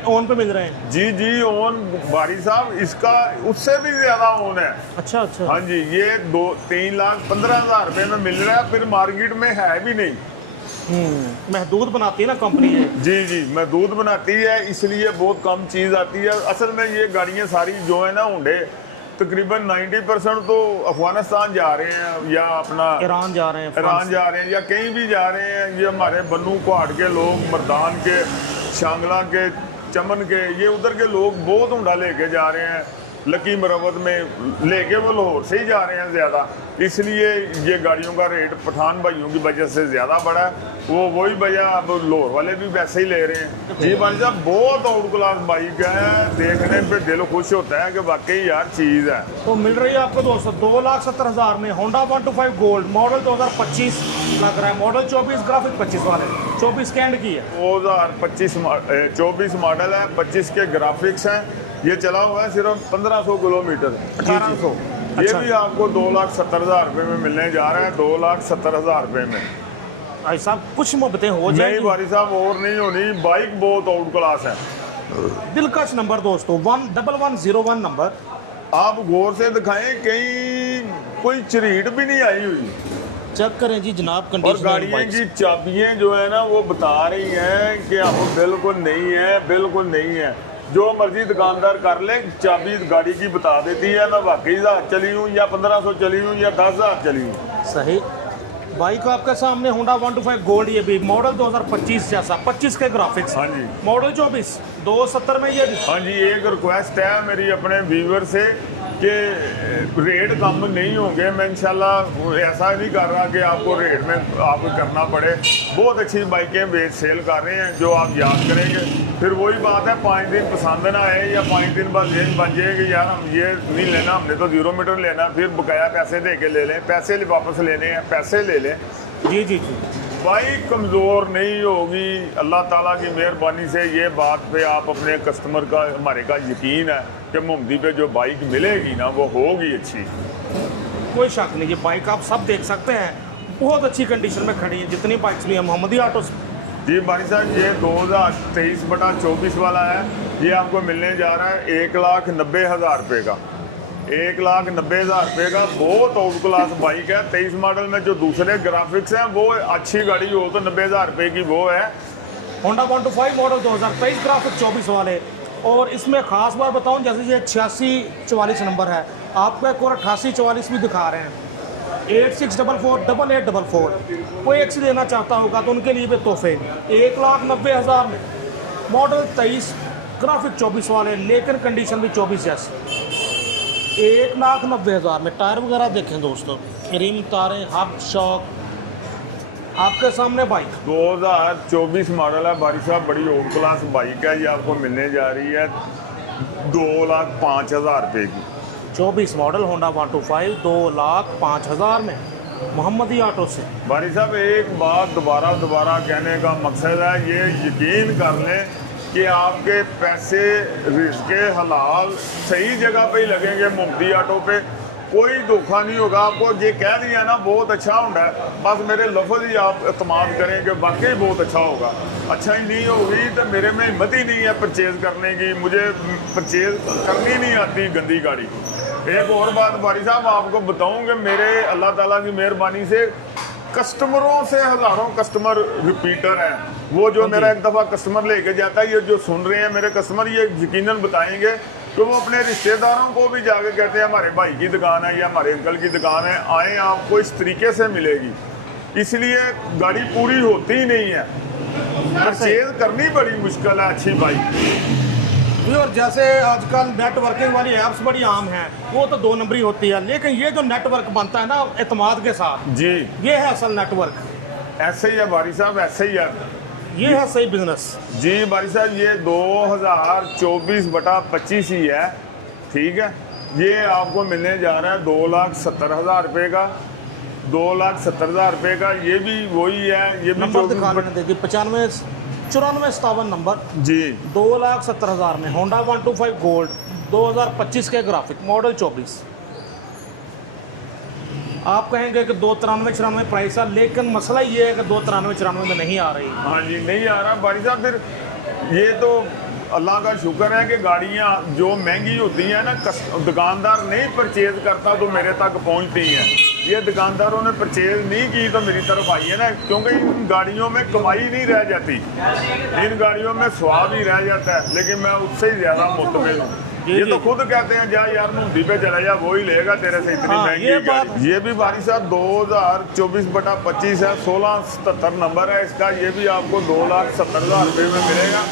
ऑन पे मिल रहे हैं? जी जी ओन बारी साहब, इसका उससे भी ज़्यादा ओन है। अच्छा अच्छा। हाँ जी, ये 3,15,000 रुपये में मिल रहा है, फिर मार्केट में है भी नहीं। महदूद बनाती है ना कंपनी है। जी जी, महदूद बनाती है, इसलिए बहुत कम चीज़ आती है। असल में ये गाड़ियाँ सारी जो है ना होंडे, तकरीबन 90% तो अफगानिस्तान जा रहे हैं या अपना ईरान जा रहे हैं, ईरान जा रहे हैं या कहीं भी जा रहे हैं। ये हमारे बन्नू कुहाड़ के लोग, मर्दान के, शांगला के, चमन के, ये उधर के लोग बहुत होंडा लेके जा रहे हैं। लकी मरवत में लेके वो लाहौर से ही जा रहे हैं ज़्यादा, इसलिए ये गाड़ियों का रेट पठान भाइयों की वजह से ज़्यादा बढ़ा है। वही वजह अब लाहौर वाले भी वैसे ही ले रहे हैं। जी भाई साहब, बहुत आउट क्लास बाइक है, देखने पे दिल खुश होता है कि वाकई यार चीज़ है। तो मिल रही है आपको दोस्तों 2,70,000 में होंडा 125 गोल्ड, मॉडल 2025 लग रहा है। मॉडल 24, ग्राफिक 25 वाले, 24 कैंड की है। 24 मॉडल है, 25 के ग्राफिक्स हैं। ये चला हुआ है सिर्फ 1500 किलोमीटर, 1800। ये अच्छा। भी आपको 2,70,000 रुपये में मिलने जा रहा है, 2,70,000 रुपये में। भाई साहब कुछ मोहब्बतें हो नहीं जाएंगी। भाई साहब, और नहीं होनी, बाइक बहुत आउट क्लास है। दिलकश नंबर दोस्तों 11101 नंबर। आप गौर से दिखाएं, कहीं कोई चरीट भी नहीं आई हुई। चेक करें जी जनाब, और कंडीशन गाड़ियों की चाबियां जो है ना वो बता रही हैं कि अब बिल्कुल नहीं है, बिल्कुल नहीं है। जो मर्जी दुकानदार कर ले, चाबी गाड़ी की बता देती है मैं वाकई 1000 चली हूँ या 1500 चली हूँ या 10,000 चली हूँ। सही। बाइक आपके सामने होंडा 125 गोल्ड, ये भी मॉडल 2025 जैसा, 25 के ग्राफिक्स। हाँ जी। मॉडल 24, 270 में ये। हाँ जी, एक रिक्वेस्ट है मेरी अपने व्यूवर से कि रेट कम नहीं होंगे। मैं इंशाल्लाह ऐसा नहीं कर रहा कि आपको रेट में आपको करना पड़े। बहुत अच्छी बाइकें बेच सेल कर रहे हैं जो आप याद करेंगे। फिर वही बात है, 5 दिन पसंद ना आए या 5 दिन बाद रेंज बन जाए कि यार हम ये नहीं लेना, हमने तो 0 मीटर लेना, फिर बकाया पैसे दे के ले लें, पैसे वापस लेने हैं, पैसे ले लें। जी जी जी। बाइक कमज़ोर नहीं होगी, अल्लाह ताला की मेहरबानी से। ये बात पे आप अपने कस्टमर का, हमारे का यकीन है कि मोहम्मदी पे जो बाइक मिलेगी ना वो होगी अच्छी। कोई शक नहीं, ये बाइक आप सब देख सकते हैं, बहुत अच्छी कंडीशन में खड़ी है जितनी बाइक्स भी हैं मोहम्मदी ऑटो से। जी भाई साहब, ये 2023/24 वाला है। ये आपको मिलने जा रहा है 1,90,000 रुपये का, 1,90,000 रुपये का। बहुत आउट क्लास बाइक है। 23 मॉडल में जो दूसरे ग्राफिक्स हैं वो अच्छी गाड़ी हो तो 90,000 रुपये की वो है। होंडा 125 मॉडल 2023, ग्राफिक 24 वाले। और इसमें ख़ास बात बताऊं, जैसे ये 8644 नंबर है, आपको एक और 8844 भी दिखा रहे हैं। 86448844। कोई एक्सी लेना चाहता होगा तो उनके लिए भी तोहफे। 1,90,000 में मॉडल 23, ग्राफिक 24 वाले, लेकिन कंडीशन भी 24 जैसी। 1,90,000 में टायर वगैरह देखें दोस्तों, रिम, तारें, हब, शॉक, आपके सामने बाइक 2024 मॉडल है भाई साहब। बड़ी आउट क्लास बाइक है। ये आपको मिलने जा रही है 2,05,000 रुपये की। 24 मॉडल होंडा 125, 2,05,000 में मोहम्मदी ऑटो से। भाई साहब, एक बात दोबारा कहने का मकसद है, ये यकीन कर लें कि आपके पैसे रिज़्क़ हलाल सही जगह पे ही लगेंगे। मोहम्मदी ऑटो पे कोई धोखा नहीं होगा। आपको ये कह दिया ना बहुत अच्छा होंडा है, बस मेरे लफ्ज़ ही आप इत्माद करें कि वाकई बहुत अच्छा होगा। अच्छा ही नहीं होगी तो मेरे में हिम्मत ही नहीं है परचेज़ करने की। मुझे परचेज़ करनी नहीं आती गंदी गाड़ी। एक और बात भाई साहब आपको बताऊं कि मेरे अल्लाह ताला की मेहरबानी से कस्टमरों से हज़ारों कस्टमर रिपीटर हैं। वो जो मेरा एक दफ़ा कस्टमर लेके जाता है, ये जो सुन रहे हैं मेरे कस्टमर, ये यकीनन बताएंगे कि वो अपने रिश्तेदारों को भी जाके कहते हैं हमारे भाई की दुकान है या हमारे अंकल की दुकान है, आए आपको इस तरीके से मिलेगी। इसलिए गाड़ी पूरी होती ही नहीं है, परचेज करनी बड़ी मुश्किल है अच्छी बाइक। और जैसे आजकल नेटवर्किंग वाली ऐप्स बड़ी आम हैं, वो तो 2 नंबरी होती है, लेकिन ये जो नेटवर्क बनता है ना एतमाद के साथ, जी, ये है असल नेटवर्क। ऐसे ही है भारी साहब, ऐसे ही है। ये है सही बिजनेस। जी भाई साहब, ये 2024/25 ही है, ठीक है। ये आपको मिलने जा रहा है 2,70,000 रुपये का, 2,70,000 रुपये का। ये भी वही है, ये भी नंबर दिखा लेने देखिए, 95 94 57 नंबर जी 2,70,000 में होंडा 125 गोल्ड 2025 के ग्राफिक मॉडल 24। आप कहेंगे कि 2,93-94 प्राइस है, लेकिन मसला ये है कि 2,93-94 में नहीं आ रही। हाँ जी, नहीं आ रहा भाई साहब। फिर ये तो अल्लाह का शुक्र है कि गाड़ियाँ जो महंगी होती हैं ना, दुकानदार नहीं परचेज करता तो मेरे तक पहुँचती हैं। ये दुकानदारों ने परचेज नहीं की तो मेरी तरफ आई है ना, क्योंकि इन गाड़ियों में कमाई नहीं रह जाती, इन गाड़ियों में स्वाद ही रह जाता है। लेकिन मैं उससे ही ज़्यादा मुतमिन हूँ। ये तो खुद कहते हैं जा यार मुंडी पे चला जा, वो ही लेगा तेरे से इतनी महंगी गाड़ी। ये भी भाई साहब 2024/25 है, 1677 नंबर है इसका। ये भी आपको 2,70,000 रुपये में मिलेगा।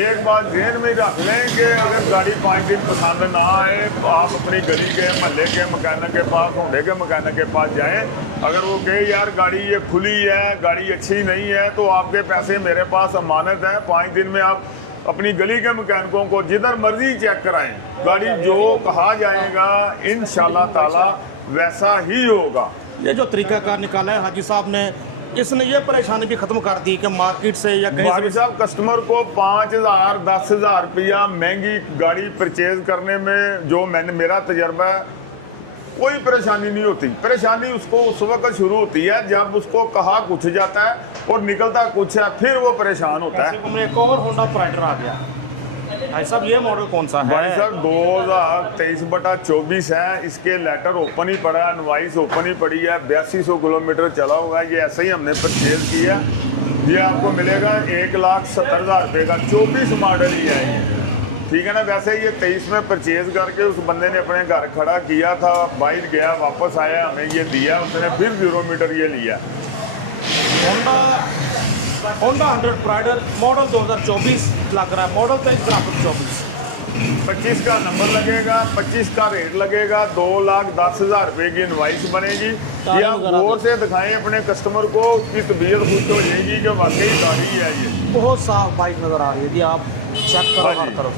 एक बात ध्यान में रख लें कि अगर गाड़ी 5 दिन पसंद ना आए, आप अपनी गली के महल्ले के मकैनिक के पास, होंडे के मकैनिक के पास जाएं। अगर वो कहे यार गाड़ी ये खुली है, गाड़ी अच्छी नहीं है, तो आपके पैसे मेरे पास अमानत है। 5 दिन में आप अपनी गली के मकैनिकों को जिधर मर्जी चेक कराएं, गाड़ी जो कहा जाएगा इंशाल्लाह ताला वैसा ही होगा। ये जो तरीकाकार निकाला है हाजी साहब ने, इसने ये परेशानी भी खत्म कर दी कि मार्केट से या कहीं भाई साहब कस्टमर को 5,000 10,000 रुपया महंगी गाड़ी परचेज करने में जो मेरा तजर्बा है, कोई परेशानी नहीं होती। परेशानी उसको उस वक्त शुरू होती है जब उसको कहा कुछ जाता है और निकलता कुछ है, फिर वो परेशान होता है। एक और होंडा प्राइडर आ गया भाई साहब, ये मॉडल कौन सा है? भाई साहब 2023/24 है। इसके लेटर ओपन ही पड़ा है, इनवाइस ओपन ही पड़ी है, 8200 किलोमीटर चला हुआ है। ये ऐसे ही हमने परचेज किया। ये आपको मिलेगा 1,70,000 रुपये का, 24 मॉडल ही है ये, ठीक है ना। वैसे ये 23 में परचेज करके उस बंदे ने अपने घर खड़ा किया था, बाहर गया, वापस आया, हमें ये दिया, उसने फिर 0 मीटर ये लिया। होंडा 100 प्राइडर मॉडल 2024 लग रहा है, मॉडल 23 ग्राफिक 24। 25 का नंबर लगेगा, 25 का रेट लगेगा, 2,10,000 रुपये की इनवाइस बनेगी। ये आप गौर से दिखाएं अपने कस्टमर को, उसकी तबीयत खुश हो जाएगी कि वाकई गाड़ी है। ये बहुत साफ बाइक नज़र आ रही है जी, आप चेक करो हर तरफ।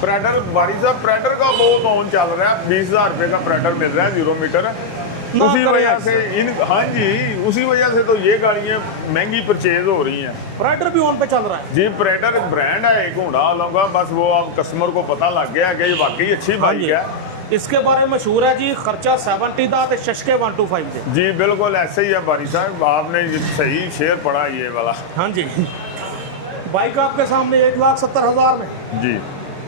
प्रेडर भाई साहब, प्रेडर का बहुत ऑन चल रहा है, 20,000 रुपये का प्रेडर मिल रहा है 0 मीटर। उसी वजह से हाँ जी, उसी वजह से तो ये गाड़ियाँ महंगी परचेज हो रही हैं। प्राइडर भी ऑन पे चल रहा है जी। प्राइडर ब्रांड है एक होंडा वालों का, बस वो अब कस्टमर को पता लग गया कि ये वाकई अच्छी बाइक है। इसके बारे में मशहूर है जी, खर्चा 70 दा ते शशके 125 दे। जी बिल्कुल ऐसे ही है बारी साहब, आपने सही शेयर पढ़ा ये वाला। हाँ जी, बाइक आपके सामने 1,70,000 में जी।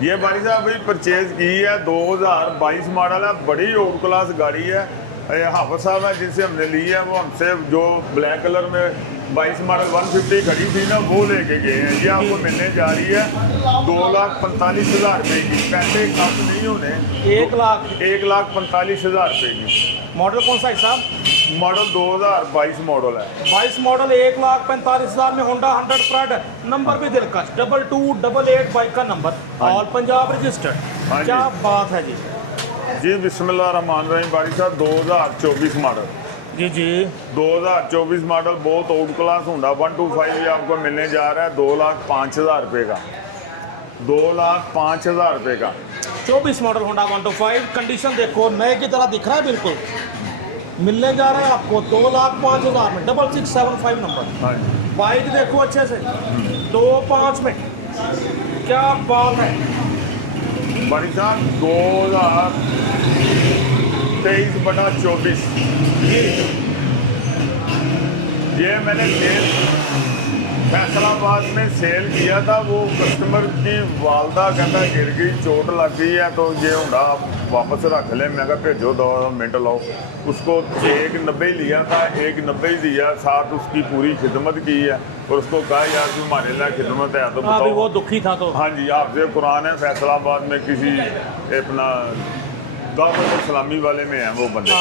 ये बारी साहब अभी परचेज की है, 2022 मॉडल है, बड़ी ओल्ड क्लास गाड़ी है। हाफिज साहब है जिनसे हमने ली है, वो हमसे जो ब्लैक कलर में 22 मॉडल 150 खड़ी थी ना, वो लेके गए हैं। ये आपको मिलने जा रही है 2,45,000 रुपये की। पैसे कम नहीं होने, 1,45,000 रुपये की। मॉडल कौन सा है साहब? मॉडल 2022 मॉडल है। 22 मॉडल 1,45,000 में होंडा 100 प्राइडर। नंबर भी दिलकश 2288 बाइक का नंबर, ऑल पंजाब रजिस्टर्ड। क्या बात है जी। जी बिस्मिल्लाहिर्रहमानिर्रहीम बारी साहब, 2024 मॉडल। जी जी 2024 मॉडल बहुत ओल्ड क्लास होंडा 125 ये आपको मिलने जा रहा है 2,05,000 रुपये का, 2,05,000 रुपये का। 24 मॉडल होंडा 125, कंडीशन देखो नए की तरह दिख रहा है बिल्कुल। मिलने जा रहा है आपको 2,05,000 में, 6675 नंबर। हाँ जी। बाइक देखो अच्छे से 2,05,000 में, क्या बात है। भाई साहब 2023/24 ये मैंने फैसलाबाद में सेल किया था। वो कस्टमर की वालदा कहता गिर गई, चोट लग गई है, तो ये होंडा वापस रख ले। मैं कहा भेजो 2 मिनट लाओ। उसको 1,90 लिया था, 1,90 दिया, साथ उसकी पूरी खिदमत की है और उसको कहा यार तुम्हारे लिए खिदमत है तो बताओ। वो दुखी था तो हाँ जी, आपसे कुरान है, फैसलाबाद में किसी अपना दावत इस्लामी वाले में है वो बंदे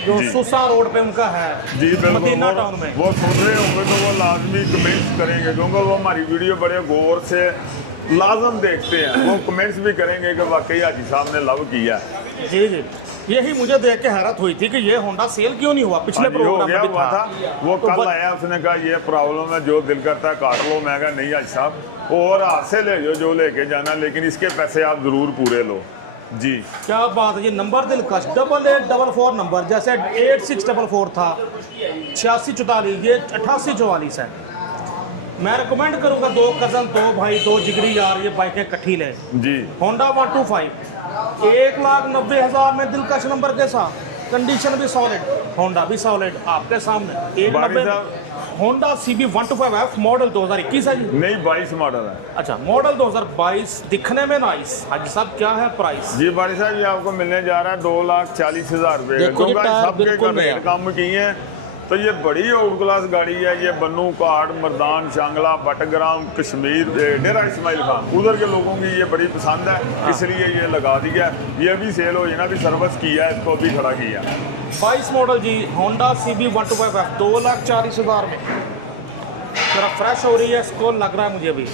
जो सुसा रोड पे उनका है जी बिल्कुल। मदीना टाउन में। वो सुन रहे होंगे तो वो लाजमी कमेंट्स करेंगे, क्योंकि वो हमारी वीडियो बड़े गौर से लाजम देखते हैं। वो कमेंट्स भी करेंगे कि वाकई हाजी साहब ने लव किया। जी जी, यही मुझे देख के हैरत हुई थी कि ये होंडा सेल क्यों नहीं हुआ, पिछले हो प्रोग्राम गया में भी हुआ था। था वो तो कल आया, उसने कहा ये प्रॉब्लम है, जो दिल करता है काट लो। मैं कहा नहीं हाजी साहब, और हाथ से ले जो लेके जाना, लेकिन इसके पैसे आप ज़रूर पूरे लो जी। क्या बात है, ये नंबर दिलकश 8844 नंबर, जैसे 8644 था 8644, ये 8844 है। मैं रिकमेंड करूंगा 2 कज़न, 2 भाई, 2 जिगरी यार ये बाइकें इकट्ठी लें। जी होंडा 125 1,90,000 में दिलकश नंबर के साथ, कंडीशन भी सॉलिड, होंडा भी सॉलिड आपके सामने। 1,90 होंडा CB 125F मॉडल 2021 है जी। नहीं 22 मॉडल है। अच्छा, मॉडल 2022, दिखने में नाइस। हाजी साहब क्या है प्राइस? जी बारी साहब, ये आपको मिलने जा रहा है 2,40,000 रुपये। देखो जी, टायर सबके बिल्कुल रेट नया। कम किए हैं, तो ये बड़ी आउट क्लास गाड़ी है। ये बन्नू, काट, मर्दान, शांगला, बटग्राम, कश्मीर, डेरा इस्माइल खान, उधर के लोगों की ये बड़ी पसंद है, इसलिए ये लगा दिया। ये भी सेल हो, ना भी सर्विस किया है, इसको भी खड़ा किया। 22 मॉडल जी, होंडा CB 125F 2,40,000 में जरा फ्रेश हो रही है, इसको लग रहा है मुझे अभी।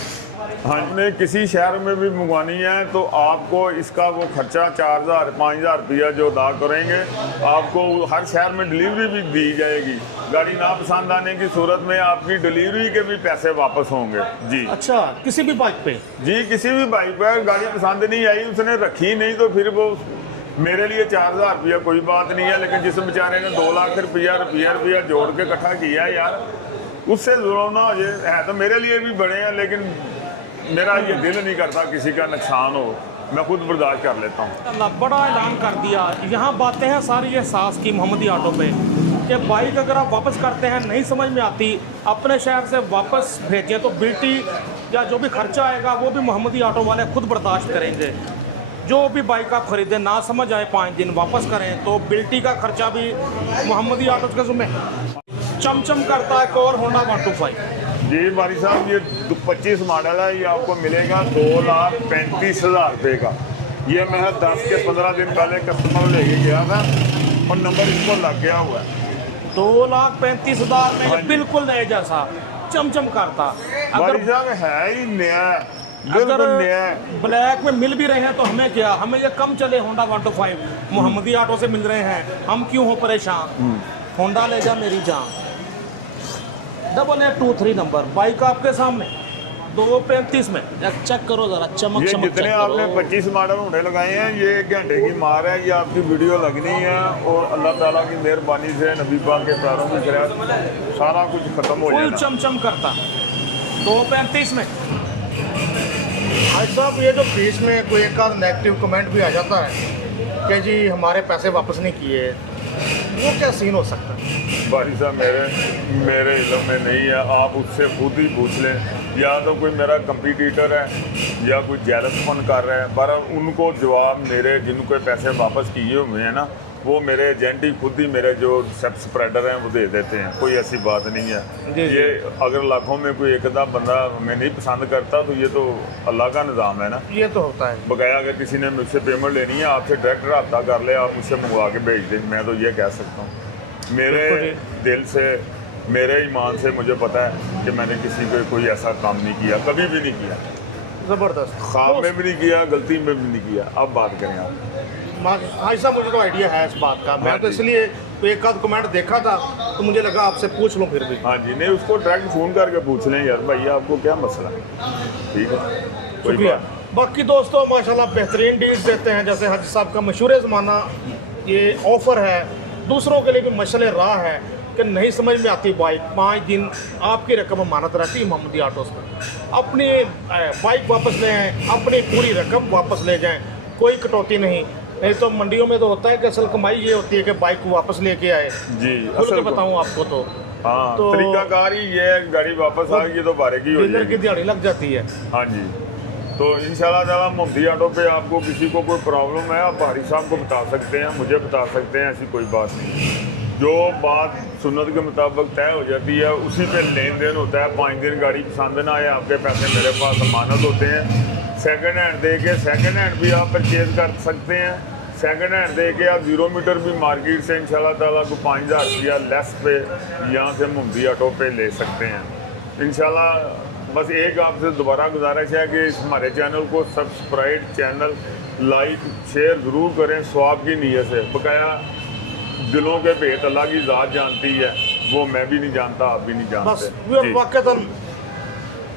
हाँ, आपने किसी शहर में भी मंगवानी है तो आपको इसका वो खर्चा 4,000 5,000 रुपया जो अदा करेंगे, आपको हर शहर में डिलीवरी भी दी जाएगी। गाड़ी ना पसंद आने की सूरत में आपकी डिलीवरी के भी पैसे वापस होंगे जी। अच्छा, किसी भी बाइक पे? जी, किसी भी बाइक पर गाड़ी पसंद नहीं आई, उसने रखी नहीं, तो फिर वो मेरे लिए 4,000 रुपया कोई बात नहीं है, लेकिन जिस बेचारे ने 2 लाख रुपया जोड़ के इकट्ठा किया यार, उससे जुर्माना हो जाए। है तो मेरे लिए भी बड़े हैं, लेकिन मेरा ये दिल नहीं करता किसी का नुकसान हो, मैं खुद बर्दाश्त कर लेता हूँ। अल्लाह, बड़ा ऐलान कर दिया। यहाँ बातें हैं सारी एहसास की मोहम्मदी ऑटो पे कि बाइक अगर आप वापस करते हैं, नहीं समझ में आती, अपने शहर से वापस भेजें तो बिल्टी या जो भी खर्चा आएगा वो भी मोहम्मदी ऑटो वाले खुद बर्दाश्त करेंगे। जो भी बाइक आप खरीदें, ना समझ आए 5 दिन वापस करें तो बिल्टी का खर्चा भी मोहम्मदी ऑटो के ज़िम्मे। चमचम करता है एक और होंडा 125। जी बारी साहब, ये 25 मॉडल है, ये आपको मिलेगा 2,35,000 रुपये का। ये मैं 10 के 15 दिन पहले कस्टमर लेके गया था और नंबर इसको लग गया हुआ है। 2,35,000 में ये बिल्कुल नए जैसा चमचम करता। बारी साहब है ही नया, बिल्कुल अगर नया है। ब्लैक में मिल भी रहे हैं तो हमें क्या, हमें ये कम चले होंडा 125 मोहम्मदी ऑटो से मिल रहे हैं, हम क्यों हो परेशान। होंडा ले जा मेरी जान। 8823 नंबर, बाइक आपके सामने 2,35 में। चेक करो जरा, चमक ये चमक जितने चेक आपने करो। 25 मॉडल होने लगाए हैं, ये 1 घंटे की मार है, ये आपकी वीडियो लगनी है और अल्लाह ताला की मेहरबानी से, नबी पाक के प्यारों की खैर सारा कुछ खत्म हो फुल जाएगा। चमचम करता 2,35 में। भाई साहब, ये जो बीच में कोई एक आध नेगेटिव कमेंट भी आ जाता है कि जी हमारे पैसे वापस नहीं किए, वो क्या सीन हो सकता है? बारी साहब मेरे इल्म में नहीं है, आप उससे खुद ही पूछ लें। या तो कोई मेरा कंपटीटर है या कोई जेलसपन कर रहा है, पर उनको जवाब मेरे जिनको पैसे वापस किए हुए हैं ना, वो मेरे एजेंट ही खुद ही मेरे जो सब स्प्रेडर हैं वो दे देते हैं। कोई ऐसी बात नहीं है। जी, जी। ये अगर लाखों में कोई एक आधा बंदा हमें नहीं पसंद करता तो ये तो अल्लाह का निज़ाम है ना। ये तो होता है। बकाया अगर किसी ने मुझसे पेमेंट लेनी है, आपसे डायरेक्ट रब्ता कर ले, आप मुझसे मंगवा के भेज दें, मैं तो ये कह सकता हूँ। मेरे दिल से, मेरे ईमान से मुझे पता है कि मैंने किसी को कोई ऐसा काम नहीं किया, कभी भी नहीं किया। ज़बरदस्त। ख्वाब में भी नहीं किया, गलती में भी नहीं किया। अब बात करें आप। भाई साहब, मुझे तो आइडिया है इस बात का, मैं तो इसलिए एक आध कमेंट देखा था तो मुझे लगा आपसे पूछ लूँ फिर भी। हाँ जी, नहीं उसको डायरेक्ट फ़ोन करके पूछ लें, यार भैया आपको क्या मसला है, ठीक है, कोई शुक्रिया। बात। बाकी दोस्तों माशाल्लाह बेहतरीन डील्स देते हैं, जैसे हाजी साहब का मशहूर ज़माना ये ऑफ़र है, दूसरों के लिए भी मशले राह है कि नहीं समझ में आती बाइक, 5 दिन आपकी रकम अमानत रहती है मोहम्मदी ऑटोस में। अपनी बाइक वापस ले आएँ, अपनी पूरी रकम वापस ले जाएँ, कोई कटौती नहीं तो मंडियों में तो होता है कि असल कमाई ये होती है कि बाइक को वापस लेके आए। जी, खुल के असल बताऊँ आपको तो हाँ, तो तरीकाकार ही ये है, गाड़ी वापस आ गई तो बारे की हो डीलर की जाएगी। दिहाड़ी लग जाती है। हाँ जी, तो इंशाल्लाह ताला मोहम्मदी ऑटो पे आपको किसी को कोई प्रॉब्लम है, आप भारी साहब को बता सकते हैं, मुझे बता सकते हैं, ऐसी कोई बात नहीं। जो बात सुन्नत के मुताबिक तय हो जाती है उसी पे लेन देन होता है। 5 दिन गाड़ी पसंद ना आए, आपके पैसे मेरे पास अमानत होते हैं। सेकंड हैंड दे के सेकंड हैंड भी आप परचेज कर सकते हैं। सेकंड हैंड दे के आप 0 मीटर भी मार्केट से इंशाल्लाह ताला को 5,000 रुपया लेस पे यहाँ से मोहम्मदी ऑटो पे ले सकते हैं इंशाल्लाह। बस एक आपसे दोबारा गुजारिश है कि हमारे चैनल को सब्सक्राइब, चैनल लाइक शेयर ज़रूर करें स्वाब की नीयत से। बकाया दिलों के भेद अल्लाह की ज़ात जानती है, वो मैं भी नहीं जानता, आप भी नहीं बस जानते जी। वाक़तन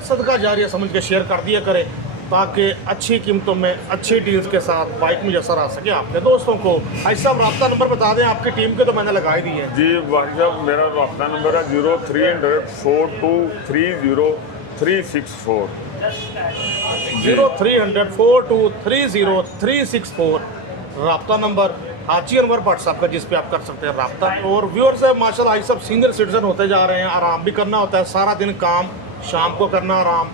सदका जारिया समझ के शेयर कर दिया करें ताकि अच्छी कीमतों में अच्छी डील्स के साथ बाइक मुयसर आ सके आपके दोस्तों को। ऐसा रब्ता नंबर बता दें आपकी टीम के, तो मैंने लगा ही दी है जी वाहिद साहब, मेरा रब्ता नंबर है 0300 4230364 0300 4230364 रब्ता नंबर। हाजी अनवर भट्ट साहब का, जिस पे आप कर सकते हैं रब्ता। और व्यूअर्स है माशाल्लाह आज सब सीनियर सिटीजन होते जा रहे हैं, आराम भी करना होता है, सारा दिन काम, शाम को करना आराम।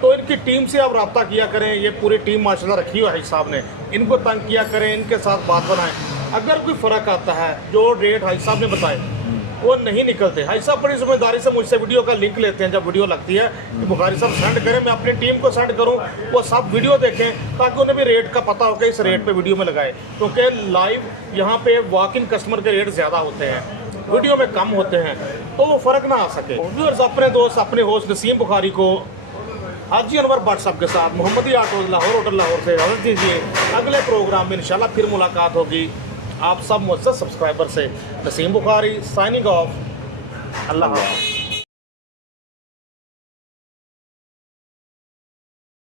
तो इनकी टीम से आप रब्ता किया करें, ये पूरी टीम माशाल्लाह रखी हुई है साहब ने, इनको तंग किया करें, इनके साथ बात बनाएं। अगर कोई फ़र्क आता है जो रेट हाई साहब ने बताए वो नहीं निकलते, हाई साहब बड़ी जिम्मेदारी से मुझसे वीडियो का लिंक लेते हैं जब वीडियो लगती है कि बुखारी साहब सेंड करें, मैं अपनी टीम को सेंड करूं, वो सब वीडियो देखें ताकि उन्हें भी रेट का पता हो कि इस रेट पे वीडियो में लगाए। क्योंकि लाइव यहाँ पे वॉक इन कस्टमर के रेट ज़्यादा होते हैं, वीडियो में कम होते हैं, तो वो फ़र्क ना आ सके। व्यूअर्स अपने दोस्त अपने होस्ट नसीम बुखारी को हाजी अनवर भट्ट साहब के साथ मोहम्मदी आटो लाहौर होटल लाहौर से इजाज़त दीजिए। अगले प्रोग्राम में इंशाल्लाह फिर मुलाकात होगी आप सब मुझसे सब्सक्राइबर से। Naseem Bukhari signing off. अल्लाह हाफ़िज़।